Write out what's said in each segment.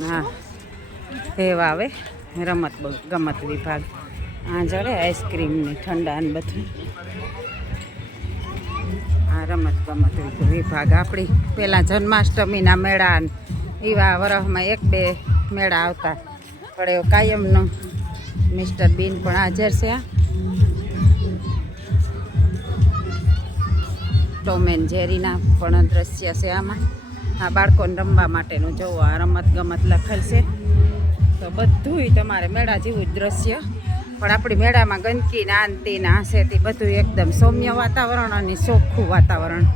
હા એવા આવે રમત ગમત વિભાગ. આ જડે આઈસ્ક્રીમની ઠંડા ને બધું. આ રમત ગમત વિભાગ આપણી પહેલાં જન્માષ્ટમીના મેળા એવા વરસમાં 1-2 મેળા આવતા. પણ એ કાયમનો મિસ્ટર બીન પણ હાજર છે. ટોમ એન્ડ જેરીના પણ દ્રશ્ય છે આમાં. આ બાળકોને રમવા માટેનું જોવો આ રમત ગમત લખેલ છે. તો બધુંય તમારે મેળા જેવું જ દ્રશ્ય. પણ આપણી મેળામાં ગંદકી નાનતી ના હશેથી બધું એકદમ સૌમ્ય વાતાવરણ અને ચોખ્ખું વાતાવરણ.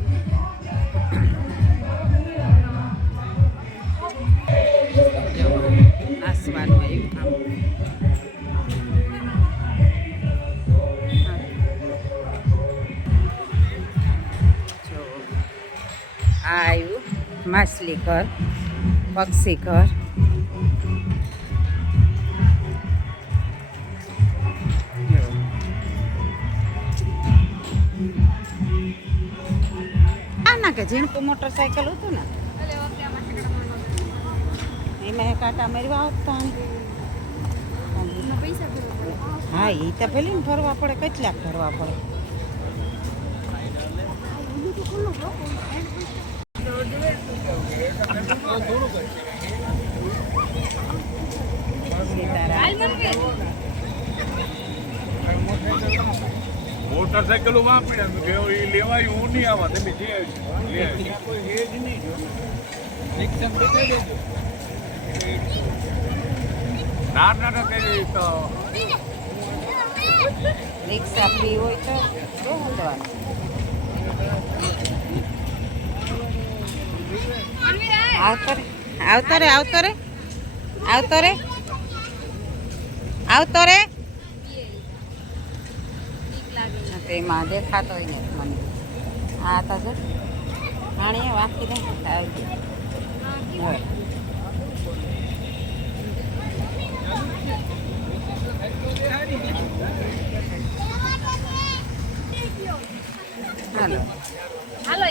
નાસવાનું આવ્યું આમ. આ આવ્યું માછલી ઘર, પક્ષી ઘર. ના કે ઝીણકું મોટરસાયકલ હતું ને એમાં કાંટા મારવા આવતા. હા એ તો ભલે ને ભરવા પડે, કેટલાક ભરવા પડે. મોટરસાયકલો વાપર્યા લેવાય હું નહીં આવા તમે ના ના ના કઈ તો રિક્ષા ફ્રી હોય તો આવતો રે આવતો રે આવતો રે આવતો રે. તેમાં દેખાતો હોય ને મને. આ હતા જો પાણી વાંકી દે આવી ગયું. હાલો હાલો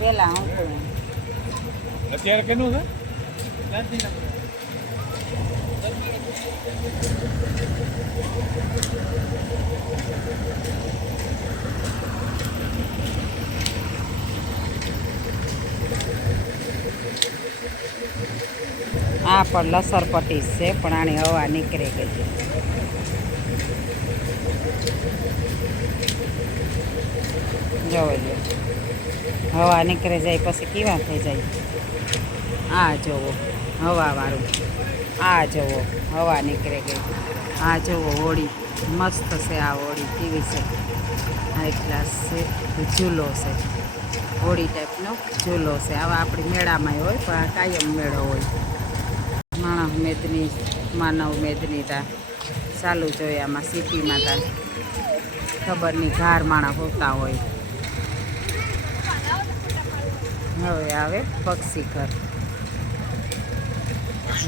પેલા હું અત્યારે કેનું છે? આ પણ લસરપટ્ટી છે પણ આની હવા નીકળે ગઈ. જોઈ લો હવા નીકળે જાય પછી કેવા થઈ જાય. આ જોવો હવાવાળું, આ જોવો હવા નીકળે ગઈ. આ જોવો હોળી મસ્ત છે. આ હોળી કેવી છે, હાઈ ક્લાસ છે. ઝૂલો છે, હોળી ટાઈપનો ઝૂલો છે. આવા આપણી મેળામાં હોય પણ આ કાયમ મેળો હોય. માણસ મેદની માનવ મેદની તા ચાલુ જોઈએ આમાં સિટીમાં તા ખબર નહીં ઘાર માણસ હોતા હોય. હવે આવે પક્ષી ઘર.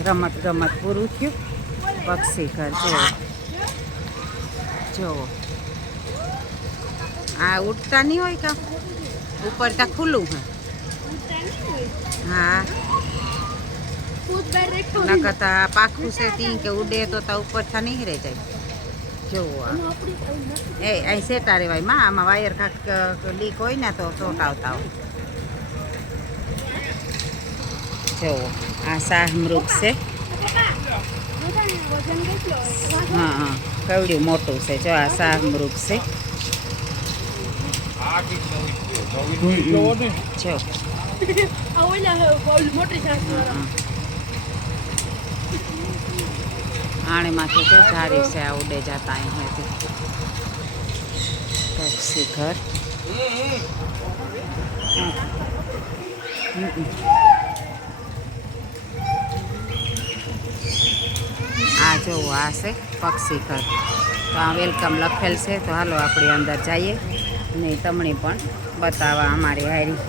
રમત ગમત પૂરું થયું. પક્ષી ઘર જુઓ જુઓ. આ ઉડતા નહીં હોય કા ઉપર ત્યાં ખુલ્લું હે. હા નકતા પાખું છે તી કે ઉડે તો તા ઉપર થા નહીં રહી જાય. જુઓ એ અહીં સેટા રેવાય માં. આમાં વાયર કાંક લીક હોય ને તો ચોટ આવતા હોય. જુઓ આ શાહમૃગ છે. હા હા કવડ્યું મોટું છે. જો આ શાહમૃગ છે. જો આણે માથે તો ધારી છે. આ ઉડે જતા અહીંયાથી. પક્ષી ઘર. આ જોવો આ છે પક્ષી ઘર. તો આ વેલકમ લખેલ છે. તો હાલો આપણે અંદર જઈએ ને તમને પણ બતાવવા અમારી હારી.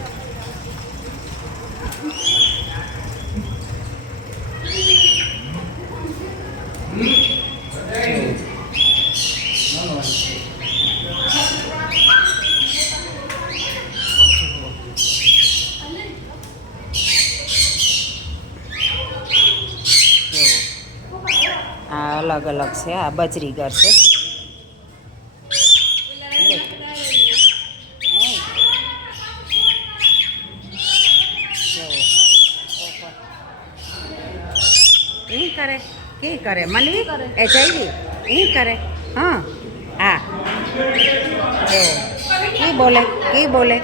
આ અલગ અલગ છે. આ બજરીગર છે. ઈ કરે કી કરે મનવી એ જઈવી ઈ કરે હા હા જો કી બોલે કી બોલે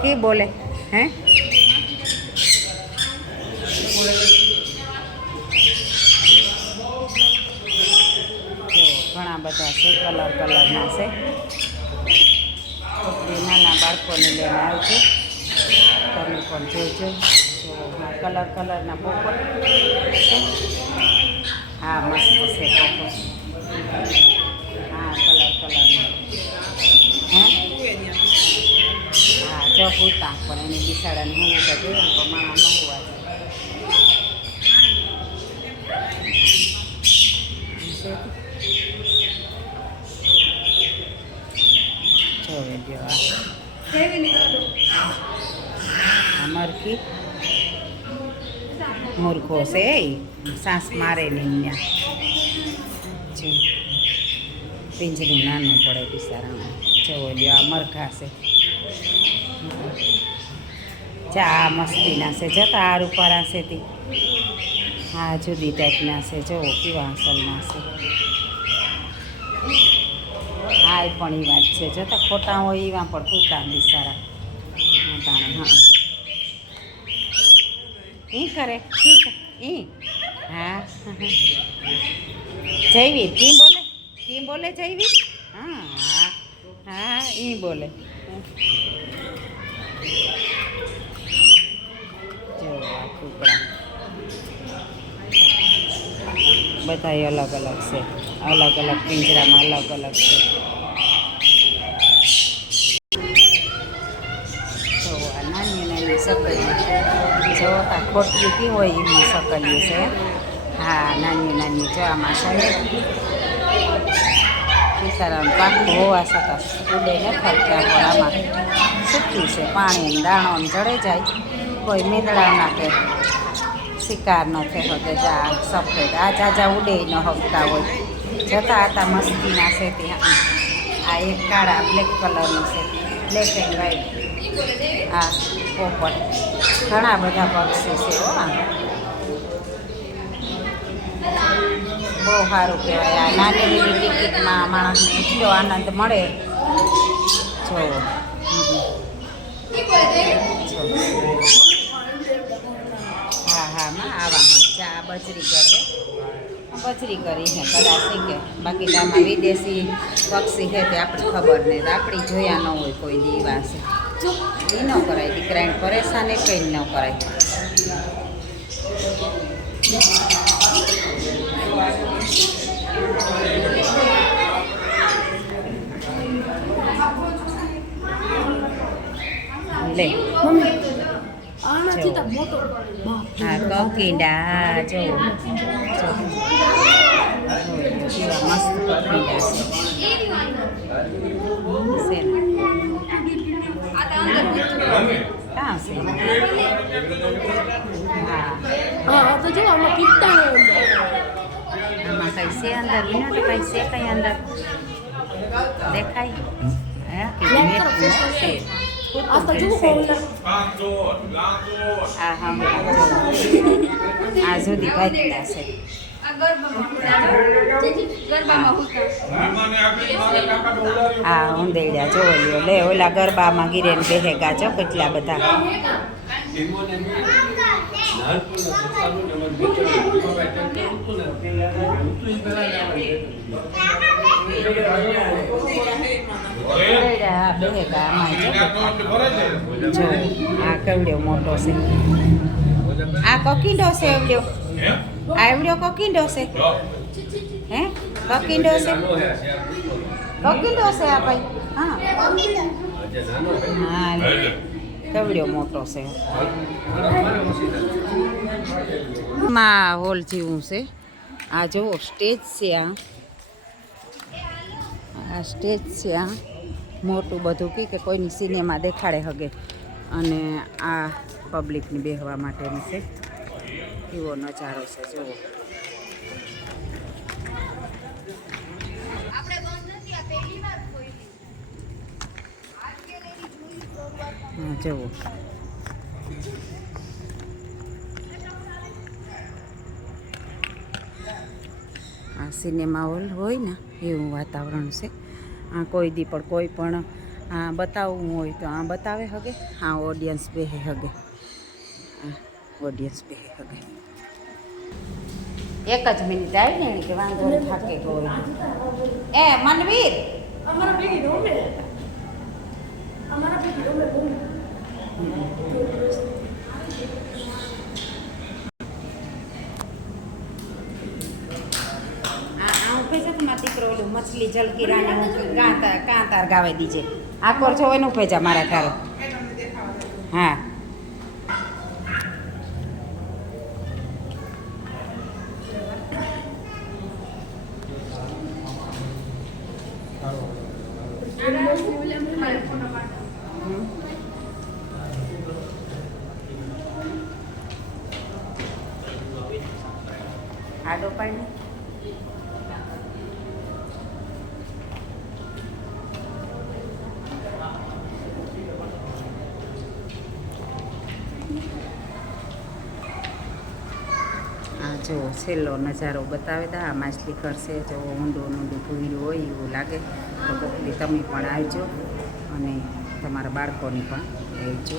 કી બોલે હે જો ઘણા બધા છે કલર કલરના છે. નાના બાળકોને લઈને આવજો તમે પણ જોજો. જો હા કલર કલરના પોપટ છે. હા મસ્ત છે પોપટ. હા કલર કલરના હે હા જો હોતા પણ એની બિસાડાને હું તો જોયું તો મામા ન હોવા જોવે જેવા મરઘી મૂર્ખો છે એ સાસ મારે ને ત્યાં પિંજરું નાનું પડે બિચારાનું. જોવો લ્યો આ મરઘા છે. ચા મસ્તીના છે જતા આ રૂપારા છે તે. હા જુદી ટાઈપના છે. જોવો કેવા અસલના છે. હા એ પણ એ વાત છે જતા ખોટા હોય એવા પણ પૂતા બિચારા તાણે. હા ઈ કરે ઈ હા જયવીર કી બોલે જયવીર હા હા હા ઈ બોલે. જો આ કૂકડા બધા અલગ અલગ છે. અલગ અલગ પિંજરામાં અલગ અલગ છે. જો આ નાની નાની સકલીઓ જો આ ખોટલી કી હોય એમની સકલીઓ છે. હા નાની નાની જો આમાં છે બિચારાનું પાકું હોવા છતાં ઉડે ન ફરતા પણ આમાં સૂકી છે. પાણી દાણો જડે જાય કોઈ મીંદડા નાખે શિકાર ન થઈ શકે. જા સફેદ આ જાજા ઉડે ન હકતા હોય જતા હતા મસ્તીના છે ત્યાં. આ એક કાળા બ્લેક કલરનું છે બ્લેક એન્ડ વ્હાઈટ. આ પોપટ ઘણા બધા પક્ષી છે. હો બહુ સારું કહેવાય. આ નાની નાની ટિકિટમાં માણસને એટલો આનંદ મળે. જો હા હા માં આવા ચા બજરીગર હે બજરી કરી હે કદાચ કે બાકી તો આમાં વિદેશી પક્ષી છે તે આપણી ખબર નહીં. આપણી જોયા ન હોય કોઈ દિવસ એ ન કરાય. દીકરાને પરેશાન એ કંઈ ન કરાય. લે હા કકીંડા જો કેવા મસ્ત કકીંડા છે. ક્યાં છે હા તો જો આમાં પીતા આમાં કઈ છે અંદર વિના તો કઈ છે કઈ અંદર દેખાય હા કે છે. આ તો જો હા હા આ જુદી ભાગીલા છે. હા ઊંદેડ્યા જોઈ લ્યો લે ઓલા ગરબામાં ગીરે ને બેહેગા છો કેટલા બધા. બેહેગા આમાં જો આ કેવડ્યો મોટો છે. આ કકીંડો છે એવડ્યો. આ એવડ્યો કકીંડો છે હે કકીંડો છે કકીંડો છે આ ભાઈ. હા હા કેવડ્યો મોટો છે. માં હોલ જેવું છે. આ જુઓ સ્ટેજ છે. આ સ્ટેજ છે. આ મોટું બધું કે કોઈની સિનેમા દેખાડે હગે અને આ પબ્લિકને બેસવા માટેનું છે. એવો નજારો છે જુઓ. હા જુઓ આ સિનેમા હોલ હોય ને એવું વાતાવરણ છે. આ કોઈ દી પણ કોઈ પણ આ બતાવવું હોય તો આ બતાવે હગે. આ ઓડિયન્સ બેહે હગે. ઓડિયન્સ બેહે હગે. એક જ મિનિટ આવી ને કે વાંધો નહીં થાકે ગયો. એ મનવીર અમારા ભેગી રમે. અમારા ભેગી રમે બહુ. ઉભે છે તમારા દીકરો ઓલું મછલી જલકી રાણી કાંતાર ગાવે દીજે આકોર છો એને ઉભે જા મારા તારો હા આડો પાણી આ જો છેલ્લો નજારો બતાવે તા આ માછલી કરશે જો ઊંડું ભૂયરું હોય એવું લાગે તો કોકલી તમે પણ આવજો અને તમારા બાળકોને પણ આવજો.